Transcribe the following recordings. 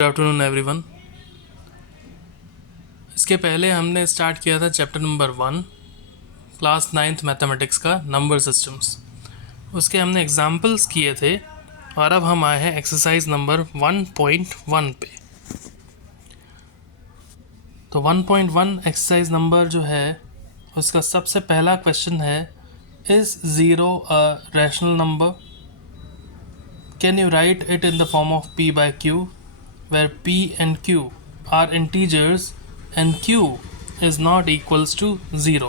Good afternoon everyone. इसके पहले हमने स्टार्ट किया था chapter number 1 class 9th mathematics का नंबर सिस्टम्स। उसके हमने एग्जाम्पल्स किए थे और अब हम आए हैं एक्सरसाइज नंबर 1.1 पे। तो 1.1 एक्सरसाइज नंबर जो है उसका सबसे पहला क्वेश्चन है, is zero a rational number? Can you right it in the form of p by q where p and q are integers and q is not equals to 0।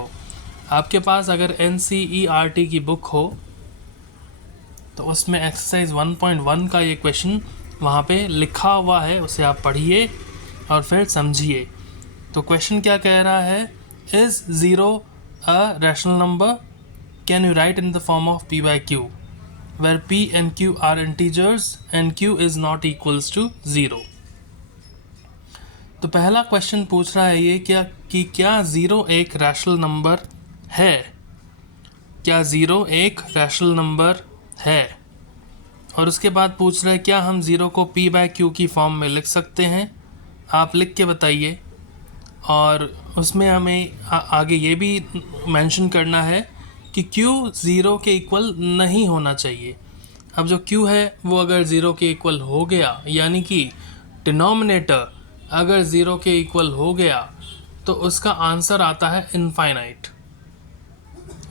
आपके पास अगर NCERT की book हो तो उसमें exercise 1.1 का ये question वहाँ पे लिखा हुआ है, उसे आप पढ़िए और फिर समझिए। तो क्वेश्चन क्या कह रहा है, is zero a rational number? Can you right in the form of p by q where p and q are integers and q is not equals to 0। तो पहला क्वेश्चन पूछ रहा है ये क्या ज़ीरो एक रैशनल नंबर है? क्या ज़ीरो एक रैशनल नंबर है? और उसके बाद पूछ रहा है क्या हम ज़ीरो को p by q की फॉर्म में लिख सकते हैं? आप लिख के बताइए। और उसमें हमें आगे ये भी मेंशन करना है कि q ज़ीरो के इक्वल नहीं होना चाहिए। अब जो q है वो अगर ज़ीरो के इक्वल हो गया, यानी कि डिनोमिनेटर अगर ज़ीरो के इक्वल हो गया तो उसका आंसर आता है इनफाइनाइट।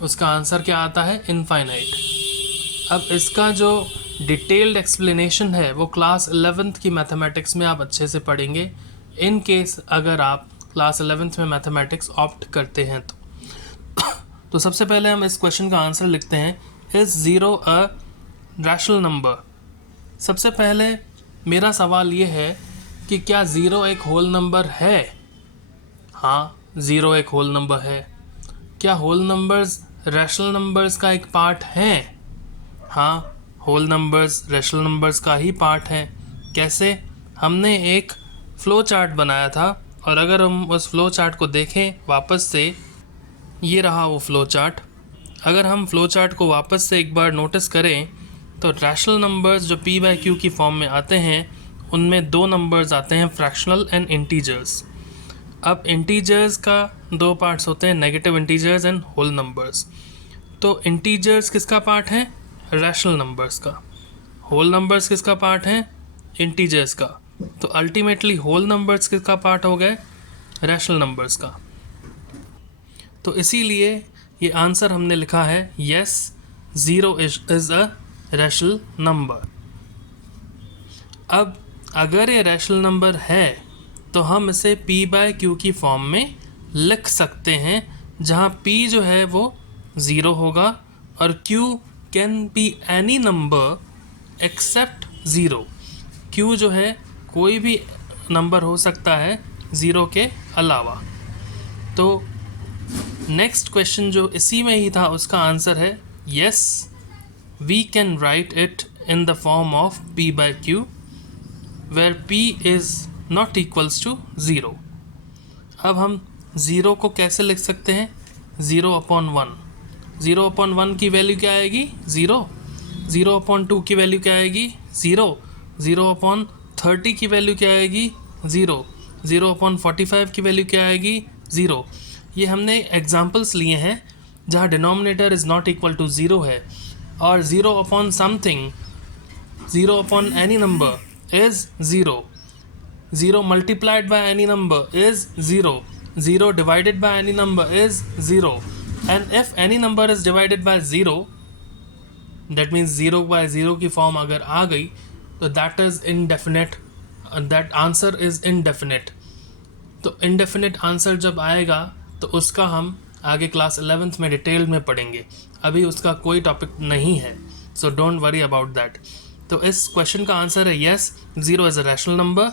उसका आंसर क्या आता है? इनफाइनाइट। अब इसका जो डिटेल्ड एक्सप्लेनेशन है वो क्लास 11th की मैथमेटिक्स में आप अच्छे से पढ़ेंगे, इन केस अगर आप क्लास 11th में मैथमेटिक्स ऑप्ट करते हैं तो सबसे पहले हम इस क्वेश्चन का आंसर लिखते हैं, is zero a rational number. सबसे पहले मेरा सवाल ये है कि क्या ज़ीरो एक होल नंबर है? हाँ, ज़ीरो एक होल नंबर है। क्या होल नंबर्स रैशनल नंबर्स का एक पार्ट हैं? हाँ, होल नंबर्स रैशनल नंबर्स का ही पार्ट है। कैसे? हमने एक फ़्लो चार्ट बनाया था और अगर हम उस फ़्लो चार्ट को देखें वापस से, ये रहा वो फ़्लो चार्ट। अगर हम फ़्लो चार्ट को वापस से एक बार नोटिस करें तो रैशनल नंबर्स जो p by q की फॉर्म में आते हैं उनमें दो नंबर्स आते हैं, फ्रैक्शनल एंड इंटीजर्स। अब इंटीजर्स का दो पार्ट्स होते हैं, negative integers and whole numbers. तो इंटीजर्स किसका पार्ट है? रैशनल नंबर्स का। होल नंबर्स किसका पार्ट है? इंटीजर्स का। तो अल्टीमेटली होल नंबर्स किसका पार्ट हो गए? रैशनल नंबर्स का। तो इसीलिए ये आंसर हमने लिखा है, yes zero is a rational number. अब अगर ये रैशनल नंबर है तो हम इसे p by q की फॉर्म में लिख सकते हैं, जहाँ p जो है वो ज़ीरो होगा और q can be any number except zero. q जो है कोई भी नंबर हो सकता है ज़ीरो के अलावा। तो नेक्स्ट क्वेश्चन जो इसी में ही था उसका आंसर है, yes we can write it in the form of p by q where p is not equals to 0। अब हम ज़ीरो को कैसे लिख सकते हैं? 0/1। 0/1 की वैल्यू क्या आएगी? 0। 0/2 की वैल्यू क्या आएगी? 0। 0/30 की वैल्यू क्या आएगी? 0। 0/45 की वैल्यू क्या आएगी? 0। ये हमने एग्जाम्पल्स लिए हैं जहाँ denominator is not equal to 0 है और 0/समथिंग, 0/any number is 0। 0 multiplied by any number is 0। 0 divided by any number is 0। and if any number is divided by 0, that means 0 by 0 की फॉर्म अगर आ गई तो that is indefinite, that answer is indefinite। तो indefinite answer जब आएगा तो उसका हम आगे क्लास 11th में डिटेल में पढ़ेंगे, अभी उसका कोई टॉपिक नहीं है, so don't worry about that. तो इस क्वेश्चन का आंसर है yes zero is a rational number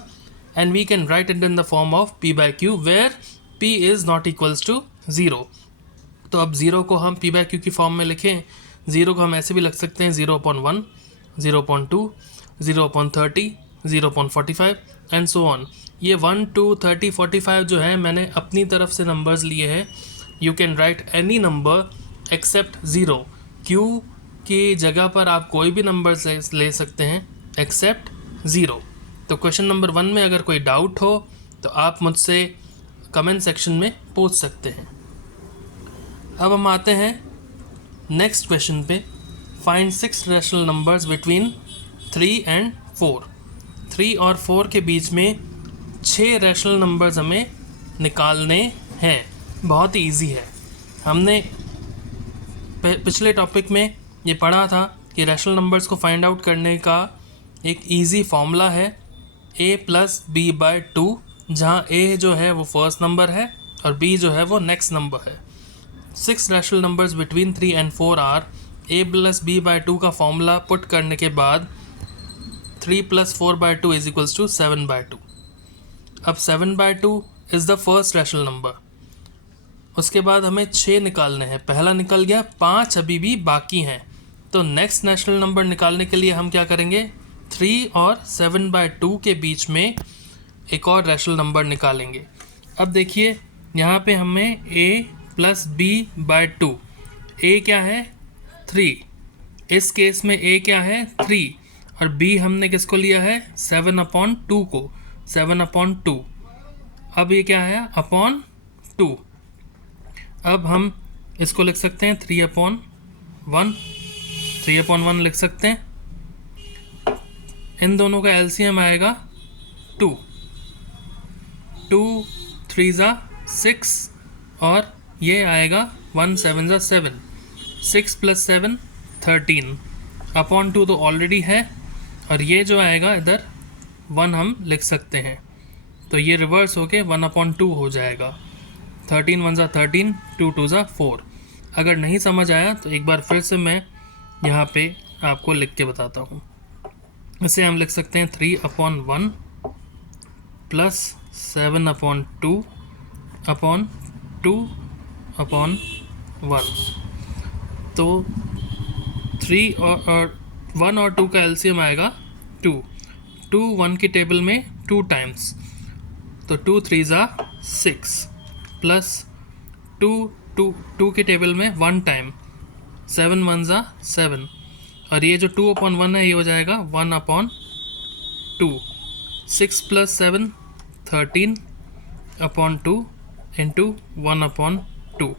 and we can write it in the form of p by q where p is not equals to 0। तो अब zero को हम p by q की form में लिखें। Zero को हम ऐसे भी लिख सकते हैं 0/1, 0/2, 0/30, 0/45 एंड सो ऑन। ये 1, 2, 30, 45 जो है मैंने अपनी तरफ से नंबर्स लिए हैं। You can write any number except zero. q की जगह पर आप कोई भी नंबर ले सकते हैं एक्सेप्ट ज़ीरो। तो क्वेश्चन नंबर 1 में अगर कोई डाउट हो तो आप मुझसे कमेंट सेक्शन में पूछ सकते हैं। अब हम आते हैं नेक्स्ट क्वेश्चन पे। Find 6 rational numbers between 3 and 4। 3 और 4 के बीच में 6 रैशनल नंबर्स हमें निकालने हैं। बहुत ही ईजी है। हमने पिछले टॉपिक में ये पढ़ा था कि रैशनल नंबर्स को फाइंड आउट करने का एक ईजी फॉर्मूला है a+b/2, जहाँ a जो है वो फर्स्ट नंबर है और b जो है वो नेक्स्ट नंबर है। 6 rational numbers between 3 and 4 are a+b/2 का फॉर्मूला पुट करने के बाद 3 + 4/2 = 7/2। अब 7/2 is the first rational number. उसके बाद हमें 6 निकालने हैं। पहला निकल गया, 5 अभी भी बाकी हैं। तो नेक्स्ट रैशनल नंबर निकालने के लिए हम क्या करेंगे, 3 और 7/2 के बीच में एक और रैशनल नंबर निकालेंगे। अब देखिए यहाँ पे हमें a+b/2, a क्या है 3, इस केस में a क्या है 3 और b हमने किसको लिया है 7/2 को, 7/2। अब ये क्या है अपॉन 2। अब हम इसको लिख सकते हैं 3/1, 3/1 लिख सकते हैं। इन दोनों का एलसीएम आएगा 2, 2 3 6 और ये आएगा 1 7 7, 6 + 7 13 अपॉन 2 तो ऑलरेडी है और ये जो आएगा इधर 1 हम लिख सकते हैं। तो ये रिवर्स होके 1/2 हो जाएगा। 13 1 13, 2 2 4। अगर नहीं समझ आया तो एक बार फिर से मैं यहाँ पे आपको लिख के बताता हूँ। इसे हम लिख सकते हैं 3/1 + 7/2 अपॉन 2/1। तो 3 और 1 और 2 का एलसीएम आएगा 2। 2 1 की टेबल में 2 टाइम्स, तो 2 3 6 प्लस 2 के टेबल में 1 टाइम, 7 1 7 और ये जो 2/1 है ये हो जाएगा 1/2। 6 + 7 13/2 इंटू 1/2।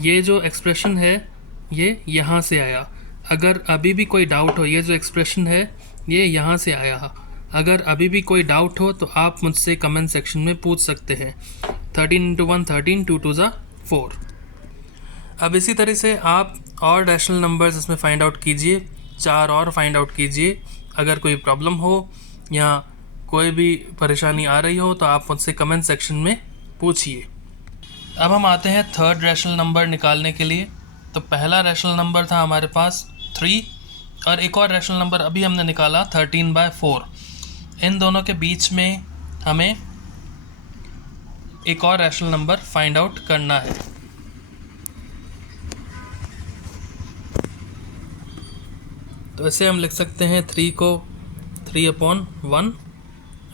ये जो एक्सप्रेशन है ये यहाँ से आया। अगर अभी भी कोई डाउट हो, ये जो एक्सप्रेशन है ये यहाँ से आया। अगर अभी भी कोई डाउट हो तो आप मुझसे कमेंट सेक्शन में पूछ सकते हैं। 13 × 1 13, 2 2 4। अब इसी तरह से आप और रैशनल नंबर्स इसमें फाइंड आउट कीजिए, 4 और फाइंड आउट कीजिए। अगर कोई प्रॉब्लम हो या कोई भी परेशानी आ रही हो तो आप मुझसे कमेंट सेक्शन में पूछिए। अब हम आते हैं थर्ड रैशनल नंबर निकालने के लिए। तो पहला रैशनल नंबर था हमारे पास 3 और एक और रैशनल नंबर अभी हमने निकाला 13/4। इन दोनों के बीच में हमें एक और रैशनल नंबर फाइंड आउट करना है। तो इसे हम लिख सकते हैं 3 को 3/1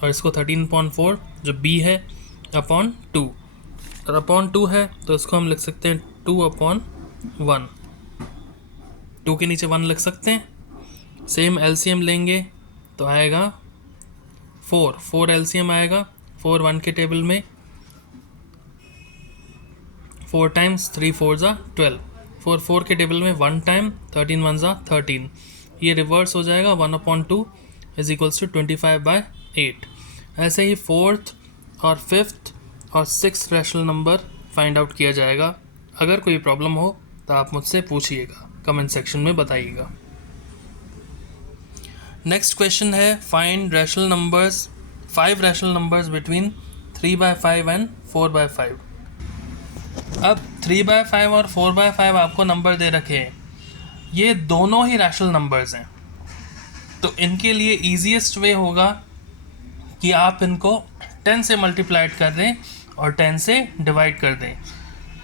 और इसको 13/4 जो b है अपॉन 2 और अपॉन 2 है तो इसको हम लिख सकते हैं 2/1। 2 के नीचे 1 लिख सकते हैं। सेम एलसीएम लेंगे तो आएगा 4 एलसीएम आएगा। 4 1 के टेबल में 4 टाइम्स, 3 4 12। 4 के टेबल में 1 टाइम, 13 1 13। ये रिवर्स हो जाएगा 1/2 = 25/8। ऐसे ही 4th और 5th और 6th rational number find out किया जाएगा। अगर कोई प्रॉब्लम हो तो आप मुझसे पूछिएगा, कमेंट सेक्शन में बताइएगा। नेक्स्ट क्वेश्चन है find rational numbers 5 rational numbers between 3/5 and 4/5। अब 3/5 और 4/5 आपको नंबर दे रखे हैं। ये दोनों ही रैशनल नंबर्स हैं, तो इनके लिए ईजीएस्ट वे होगा कि आप इनको 10 से मल्टीप्लाइड कर दें और 10 से डिवाइड कर दें।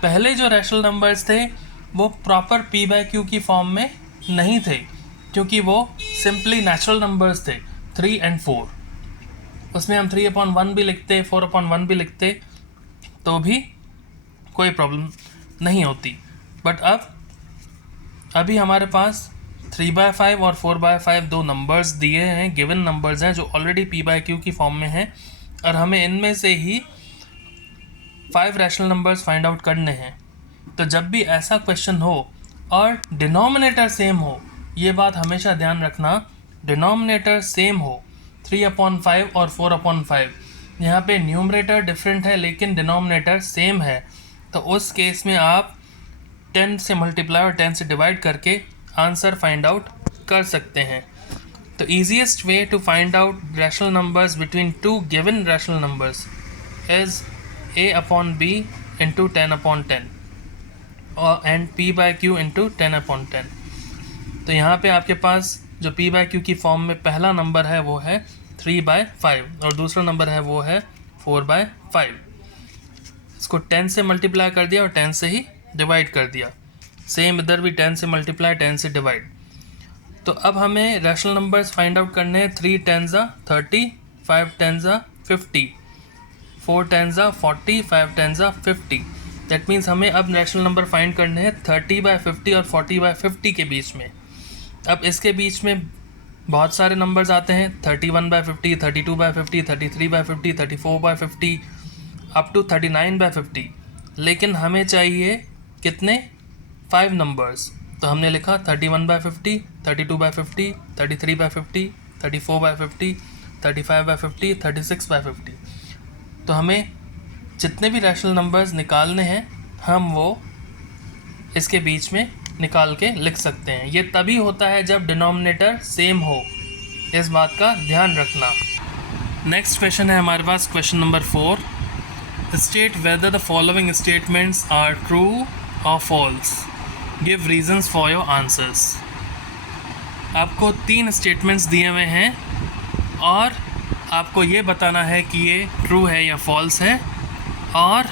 पहले जो रैशनल नंबर्स थे वो प्रॉपर p/q की फॉर्म में नहीं थे, क्योंकि वो सिंपली नेचुरल नंबर्स थे 3 और 4। उसमें हम 3/1 भी लिखते, 4/1 भी लिखते तो भी कोई प्रॉब्लम नहीं होती। बट अभी हमारे पास 3/5 और 4/5 दो नंबर्स दिए हैं, गिवन नंबर्स हैं जो ऑलरेडी p/q की फॉर्म में हैं, और हमें इनमें से ही 5 रैशनल नंबर्स फाइंड आउट करने हैं। तो जब भी ऐसा क्वेश्चन हो और डिनोमिनेटर सेम हो, ये बात हमेशा ध्यान रखना, डिनोमिनेटर सेम हो 3/5 और 4/5, यहाँ पे न्यूमरेटर डिफरेंट है लेकिन डिनोमिनेटर सेम है, तो उस केस में आप 10 से मल्टीप्लाई और 10 से डिवाइड करके आंसर फाइंड आउट कर सकते हैं। तो easiest way to find out rational numbers between two given rational numbers is a/b into 10/10 और एंड p/q into 10/10। तो यहाँ पे आपके पास जो p/q की फॉर्म में पहला नंबर है वो है 3/5 और दूसरा नंबर है वो है 4/5। इसको 10 से मल्टीप्लाई कर दिया और 10 से ही डिवाइड कर दिया। सेम इधर भी 10 से मल्टीप्लाई 10 से डिवाइड। तो अब हमें रैशनल नंबर्स फाइंड आउट करने हैं। 3 10 30, 5 10 50, 4 10 40, 5 10 50। दैट मीन्स हमें अब रैशनल नंबर फाइंड करने हैं 30/50 और 40/50 के बीच में। अब इसके बीच में बहुत सारे नंबर्स आते हैं, 31/50, 32/50, 33/50, 34/50 अप टू 39/50। लेकिन हमें चाहिए कितने? 5 नंबर्स। तो हमने लिखा 31/50, 32/50, 33/50, 34/50, 35/50, 36/50। तो हमें जितने भी रैशनल नंबर्स निकालने हैं हम वो इसके बीच में निकाल के लिख सकते हैं। ये तभी होता है जब डिनोमिनेटर सेम हो, इस बात का ध्यान रखना। नेक्स्ट क्वेश्चन है हमारे पास question number 4। State whether the following statements are true और false, give reasons for your answers. आपको 3 स्टेटमेंट्स दिए हुए हैं और आपको ये बताना है कि ये ट्रू है या फॉल्स है, और